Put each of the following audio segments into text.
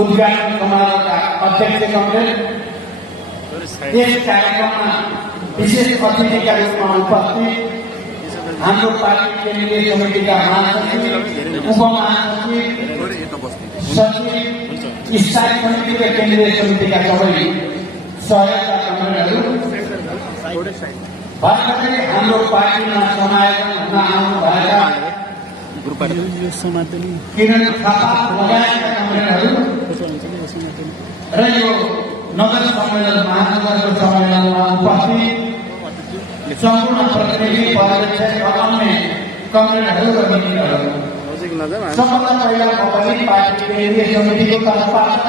उद्घाटन समारोहका अध्यक्ष कमरेड यस कार्यक्रममा विशेष अतिथिका रूपमा उपस्थित हाम्रो पार्टी केन्द्रीय समितिका महासचिव, उपमहासचिव, सचिव, स्थायी समिति र केन्द्रीय समितिका सबै सहयोगका कमरेडहरू, भर्खरै हाम्रो पार्टीमा समायोजन हुन आउनुभएका किरण थापा लगायतका कमरेडहरू र यो नगर सम्मेलन महानगरको सम्मेलनमा उपस्थित सम्पूर्ण प्रतिनिधि पर्यवेक्षक र अन्य कमरेडहरू र मित्रहरू, सबभन्दा पहिला म पनि पार्टी केन्द्रीय समितिको तर्फबाट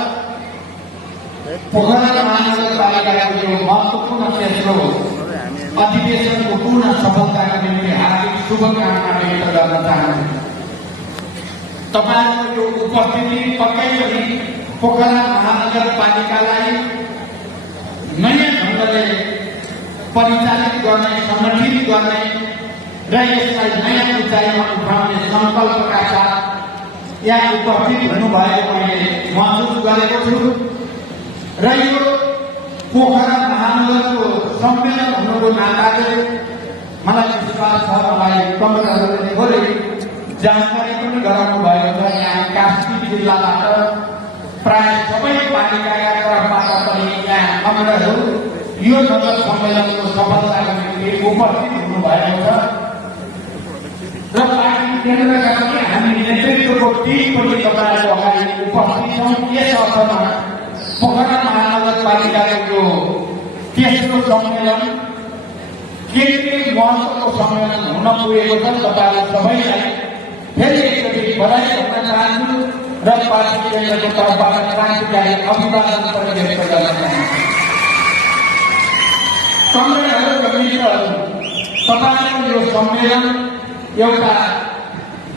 पोखरा महानगरपालिकाको यो महत्त्वपूर्ण तेस्रो अधिवेशनको पूर्ण सफलताका निम्ति हार्दिक शुभकामना व्यक्त गर्न चाहन्छु। तपाईहरुको यो उपस्थिति पक्कै पनि पोखरा महानगरपालिकालाई नयाँ ढङ्गले परिचालित गर्ने, सङ्गठित गर्ने र यसलाई नयाँ उचाइमा उठाउने सङ्कल्पका साथ यहाँ उपस्थित हुनुभएको मैले महसुस गरेको छु र यो पोखरा महानगरको सम्मेलन हुनुको नाताले मलाई विश्वास छ मलाई कमरेडहरूले थोरै जानकारी पनि गराउनु भएको छ। यहाँ कास्की जिल्लाबाट प्राय सबै पालिकाका तर्फबाट पनि यहाँ कमरेडहरू यो नगर सम्मेलनको सफलताको निम्ति उपस्थित हुनुभएको छ र पार्टी केन्द्रका पनि हामी नेतृत्वको टिम पनि तपाईँहरूको अगाडि उपस्थित छौँ। यस अर्थमा पोखरा महानगरपालिकाको यो तेस्रो सम्मेलन केन्द्रीय महत्त्वको सम्मेलन हुन पुगेको छ। तपाईँहरू सबैलाई फेरि एकचोटि बधाई भन्न चाहन्छु र पार्टी केन्द्रको तर्फबाट क्रान्तिकारी अभिवादन पनि व्यक्त गर्न चाहन्छु। कमरेडहरू र मित्रहरू, तपाईँहरूको यो सम्मेलन एउटा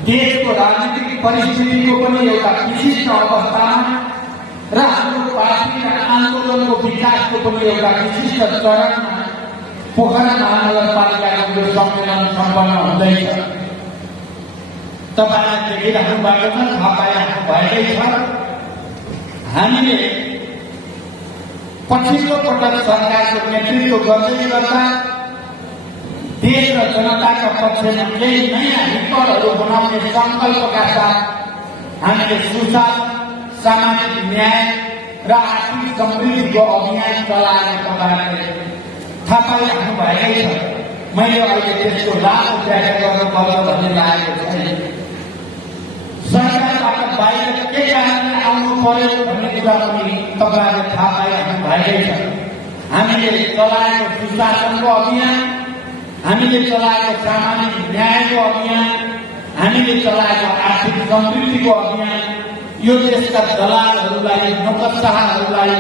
देशको राजनीतिक परिस्थितिको पनि एउटा विशिष्ट अवस्थामा र हाम्रो पार्टीका आन्दोलनको विकासको पनि एउटा विशिष्ट चरणमा पोखरा महानगरपालिकाको यो सम्मेलन सम्पन्न हुँदैछ। तपाईँलाई देखिरहनु भएको छ, थाहा पाइराख्नु भएकै छ। हामीले पछिल्लो पटक सरकारको नेतृत्व गर्दै गर्दा देश र जनताका पक्षमा केही नयाँ रिकर्डहरू बनाउने सङ्कल्पका साथ हामीले सुशासन, सामाजिक न्याय र आर्थिक समृद्धिको अभियान चलाएर तपाईँहरूले थाहा पाइराख्नु भएकै छ। मैले अहिले त्यसको लामो व्याख्या गर्नुपर्छ भन्ने लागेको छैन। सरकारबाट बाहिर के कारणले आउनु पर्यो भन्ने कुरा पनि तपाईँहरूले थाहा पाइराख्नु भएकै छ। हामीले चलाएको सुशासनको अभियान, हामीले चलाएको सामाजिक न्यायको अभियान, हामीले चलाएको आर्थिक समृद्धिको अभियान यो देशका दलालहरूलाई, नोकरशाहहरूलाई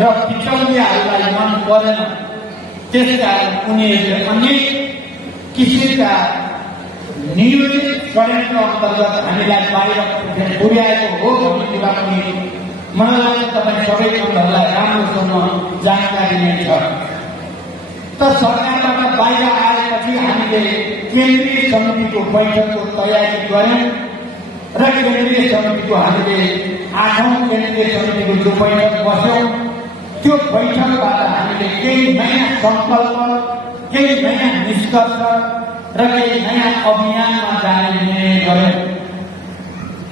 र बिचौलियाहरूलाई मन परेन। त्यसकारण उनीहरूले अनेक किसिमका नियोजित षड्यन्त्र अन्तर्गत हामीलाई बाहिर पुर्याएको हो भन्ने कुरा पनि मलाई लाग्छ तपाईँ सबै कुराहरूलाई राम्रोसँग जानकारी नै छ। त सरकारबाट बाहिर आएपछि हामीले केन्द्रीय समितिको बैठकको तयारी गर्यौँ र केन्द्रीय समितिको हामीले 8औं केन्द्रीय समितिको जो बैठक बस्यौँ त्यो बैठकबाट हामीले केही नयाँ सङ्कल्प, केही नयाँ निष्कर्ष र केही नयाँ अभियानमा जाने निर्णय गर्यौँ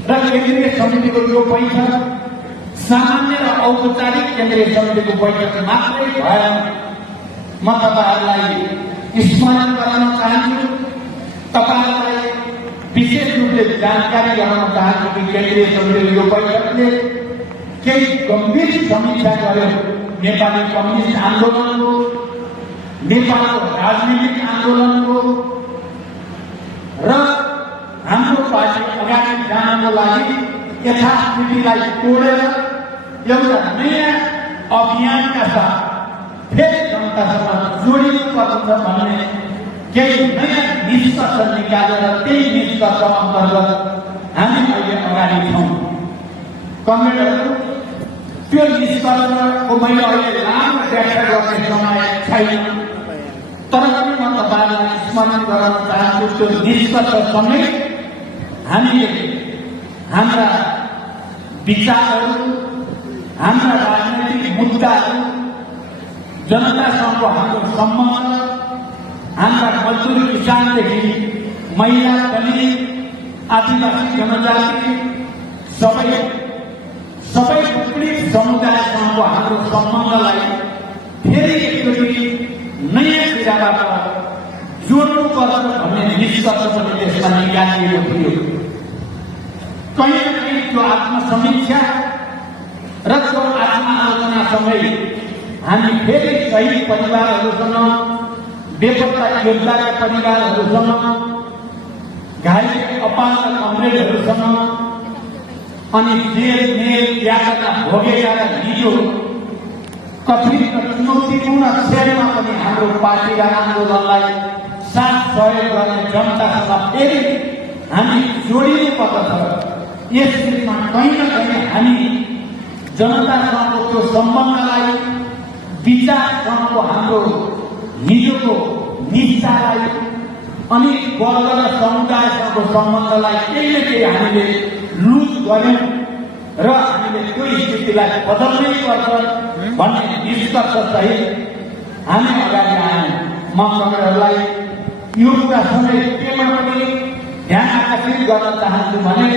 र केन्द्रीय समितिको यो बैठक सामान्य र औपचारिक केन्द्रीय समितिको बैठक मात्रै भएन। म तपाईँहरूलाई स्मरण गराउन चाहन्छु, तपाईँहरूलाई विशेष रूपले जानकारी गराउन चाहन्छु कि केन्द्रीय समितिको यो बैठकले केही गम्भीर समीक्षा गर्यो नेपाली कम्युनिस्ट आन्दोलनको, नेपालको राजनीतिक आन्दोलनको र हाम्रो पार्टी अगाडि जानको लागि यथास्थितिलाई तोडेर एउटा नयाँ अभियानका साथ फेरि जनतासँग जोडिनु पर्छ भन्ने केही नयाँ निष्कर्ष निकालेर त्यही निष्कर्ष अन्तर्गत हामी अहिले अगाडि छौँ। कमरेडहरू, त्यो निष्कर्षको मैले अहिले लामो व्याख्या गर्ने समय छैन, तर पनि म तपाईँलाई स्मरण गराउन चाहन्छु त्यो निष्कर्ष समेत हामीले हाम्रा विचारहरू, हाम्रा राजनैतिक मुद्दाहरू, जनतासँगको हाम्रो सम्बन्ध, हाम्रा मजदुर किसानदेखि महिला, दलित, आदिवासी जनजाति सबै पीडित समुदायसँगको हाम्रो सम्बन्धलाई फेरि एकचोटि नयाँ सिराबाट जोड्नुपर्छ भन्ने निष्कर्ष पनि त्यसमा निकालिएको थियो। कहीँ न कहीँ त्यो आत्मसमीक्षा र त्यो आत्मआलोचनासँगै हामी फेरि शहीद परिवारहरूसँग, बेपत्ता योद्धाका परिवारहरूसँग, घाइते अपाङ्ग कमरेडहरूसँग अनि जेल मेल यातना भोगेका र हिजो कथित चुनौतीपूर्ण क्षणमा पनि हाम्रो पार्टीका आन्दोलनलाई साथ सहयोग गर्ने जनतासँग फेरि हामी जोडिनु पर्दछ। यस बिचमा कहीँ न कहीँ हामी जनतासँगको त्यो सम्बन्धलाई, विचारसँगको हाम्रो हिजोको निष्ठालाई अनि वर्ग र समुदायसँगको सम्बन्धलाई केही न केही हामीले लुज गर्यौं र हामीले त्यो स्थितिलाई बदल्नै पर्छ भन्ने निष्कर्ष सहित हामी अगाडि आयौं। म तपाईँहरूलाई यो कुरा सँगै केमा पनि ध्यान आकर्षित गर्न चाहन्छु भने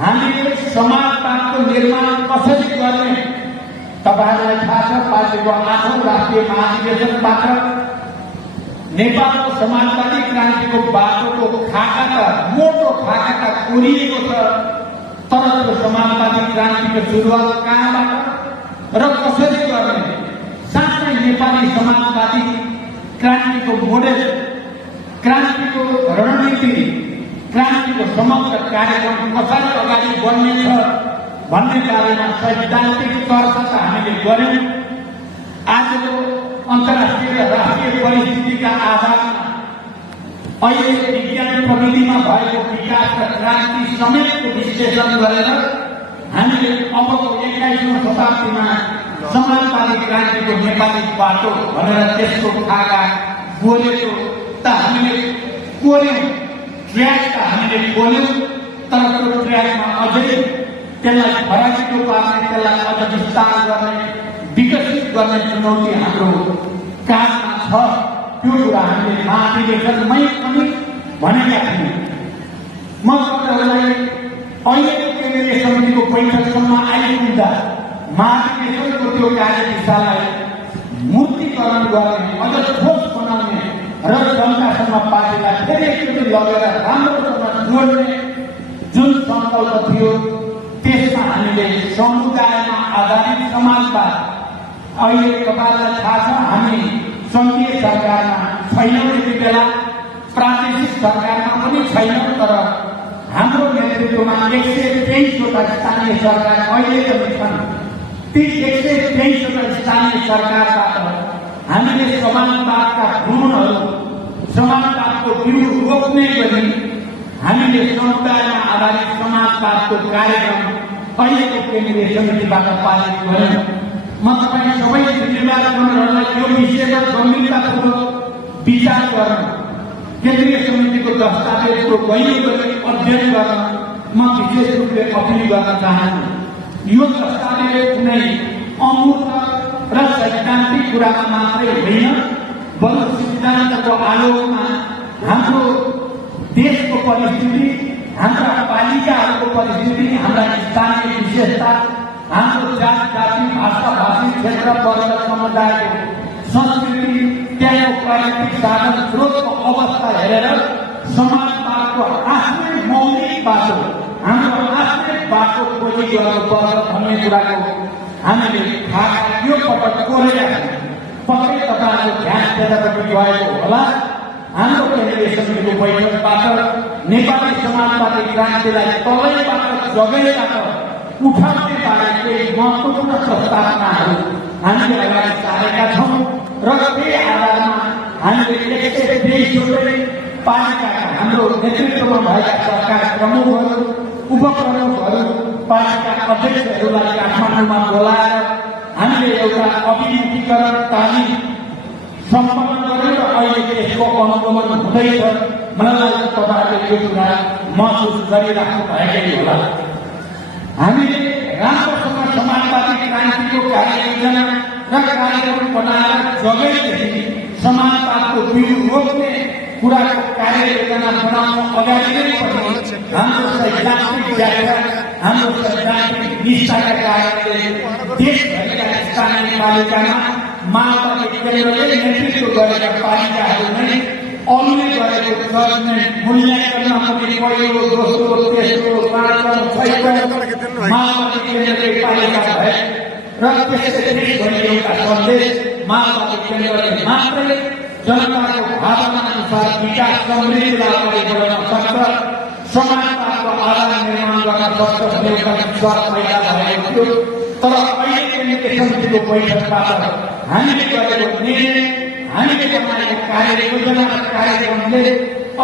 हामीले समाजवादको निर्माण कसरी गर्ने, तपाईहरुलाई थाहा छ पार्टीको 8औं राष्ट्रिय महाधिवेशनबाट नेपालको समाजवादी क्रान्तिको बाटोको खाका त मोटो खाका त कोरिएको छ, तर त्यो समाजवादी क्रान्तिको सुरुवात कहाँबाट र कसरी गर्ने, साथै नेपाली समाजवादी क्रान्तिको मोडेल, क्रान्तिको रणनीति, क्रान्तिको समग्र कार्यक्रम कसरी अगाडि बढ्नेछ भन्ने बारेमा सैद्धान्तिक तर्क त हामीले गर्यौं। आजको अन्तर्राष्ट्रिय र राष्ट्रिय परिस्थितिका आधारमा अहिले विज्ञान प्रविधिमा भएको विकास र क्रान्ति समेतको विश्लेषण गरेर हामीले अबको 21औं शताब्दीमा समाजवादी क्रान्तिको नेपाली बाटो भनेर त्यसको खाका बोलेको त हामीले कोर्यौं, ट्र्याक त हामीले खोल्यौं, तर त्यो ट्र्याकमा अझै त्यसलाई फराकिलो पार्ने, त्यसलाई अझ विस्तार गर्ने, विकसित गर्ने चुनौती हाम्रो काममा छ। त्यो कुरा हामीले महाधिवेशनमै पनि भनेका थियौं। म तपाईँहरूलाई अहिलेको केन्द्रीय समितिको बैठकसम्म आइपुग्दा महाधिवेशनको त्यो कार्यदिशालाई मूर्तिकरण गर्ने, अझ ठोस बनाउने र जनतासँग पार्टीलाई फेरि एकचोटि लगेर राम्रोसँग जोड्ने जुन सङ्कल्प थियो त्यसमा हामीले समुदायमा आधारित समाजवाद, अहिले तपाईँलाई थाहा छ हामी सङ्घीय सरकारमा छैनौं, यति बेला प्रादेशिक सरकारमा पनि छैनौं, तर हाम्रो नेतृत्वमा 123वटा स्थानीय सरकार अहिले पनि छन्। ती 123वटा स्थानीय सरकारबाट हामीले समाजवादका भ्रूणहरू, समाजवादको बिउ रोप्ने गरी हामीले समुदायमा आधारित समाजवादको कार्यक्रम अहिलेको केन्द्रीय समितिबाट पारित गर्यौं। म तपाईँ सबै जिम्मेवारहरूलाई यो विषयमा गम्भीरतापूर्वक विचार गर्न, केन्द्रीय समितिको दस्तावेजको गहिरो गरी अध्ययन गर्न म विशेष रूपले अपिल गर्न चाहन्छु। यो दस्तावेज कुनै अमूर्त र सैद्धान्तिक कुरामा मात्रै होइन, बरु सिद्धान्तको आलोकमा हाम्रो देशको परिस्थिति, हाम्रा पालिकाहरूको परिस्थिति, हाम्रा स्थानीय विशेषता, हाम्रो जात जाति भाषा भाषी क्षेत्र वर्ग समुदायको संस्कृति, त्यहाँको प्राकृतिक साधन स्रोतको अवस्था हेरेर समाजवादको आफ्नै मौलिक बाटो, हाम्रो आफ्नै बाटो खोजी गर्नुपर्छ भन्ने कुराको हामीले यो पटक कोरेका छौँ। पक्कै तपाईँहरूको ध्यान त्यतापट्टि गएको होला। हाम्रो केन्द्रीय समितिको बैठकबाट नेपाली समाजवादी क्रान्तिलाई तलैबाट जगैबाट उठाउने बारे केही महत्त्वपूर्ण प्रस्तावनाहरू हामीले अगाडि सारेका छौँ र त्यही आधारमा हामीले 123वटै पालिकाका हाम्रो नेतृत्वमा भएका सरकार प्रमुखहरू, उपप्रमुखहरू, पार्टीका अध्यक्षहरूलाई काठमाडौँमा बोलाएर हामीले एउटा अभिमुखीकरण तालिम सम्पन्न गर्यौं र अहिले त्यसको अनुगमन हुँदैछ। मलाई लाग्छ तपाईँहरूले यो कुरा महसुस गरिराख्नु भएकै होला। हामीले र कार्यक्रम बनाएर जगैदेखि समाजवादको बिउ रोप्ने कुराको कार्ययोजना बनाउनु अगाडि नै पनि हाम्रो सैद्धान्तिक व्याख्या हाम्रो सैद्धान्तिक निष्ठाका कारणले देशभरिका स्थानीय पालिकामा माओवादी केन्द्रले नेतृत्व गरेका पालिकाहरू नै अरूले गरेको जजमेन्ट मूल्याङ्कनमा पनि पहिलो दोस्रो तेस्रो पाँचौं छैटौं माओवादी केन्द्रले पालिका भए र त्यसैले पनि एउटा सन्देश माओवादी केन्द्रले मात्रै जनताको भावना अनुसार विकास समृद्धिलाई अगाडि बढाउन सक्छ, समाजवादको आधार निर्माण गर्न सक्छ भन्ने एउटा विश्वास पैदा भएको थियो। तर अहिले केन्द्रीय समितिको बैठकबाट हामीले गरेको निर्णय, हामीले बनाएको कार्ययोजना र कार्यक्रमले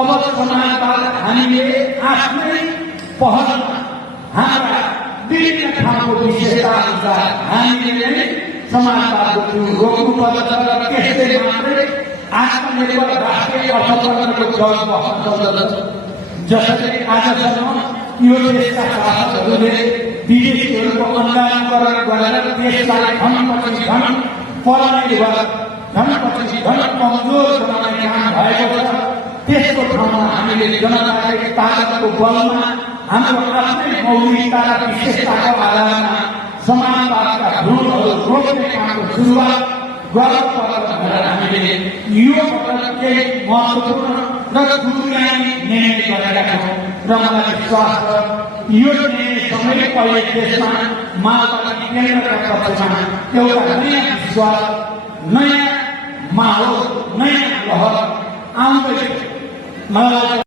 अब समाजवाद हामीले आफ्नै पहलमा हाम्रा विभिन्न ठाउँको विशेषता अनुसार हामीले नै समाजवादको बिउ रोप्नुपर्दछ र त्यसले मात्रै आत्मनिर्भर राष्ट्रिय अर्थतन्त्रको जड बस्न सक्दछ। जसरी आजसम्म यो देशका शासकहरूले विदेशीहरूको अन्डानुकरण गरेर देशलाई धनपछि धन परनिर्भर धनपछि धन कमजोर बनाउने काम भएको छ। त्यसको ठाउँमा हामीले जनताकै ताकतको बलमा हाम्रो आफ्नै मौलिकता र विशेषताको आधारमा समाजवादका भ्रूणहरू रोप्ने कामको सुरुवात गर्नुपर्छ भनेर हामीले यो पटक केही महत्त्वपूर्ण र दूरगामी निर्णय गरेका छौँ र मलाई विश्वास छ यो निर्णयसँगै अहिले देशमा माओवादी केन्द्रका पक्षमा एउटा नयाँ विश्वास, नयाँ माहौल, नयाँ लहर आउँदैछ। मलाई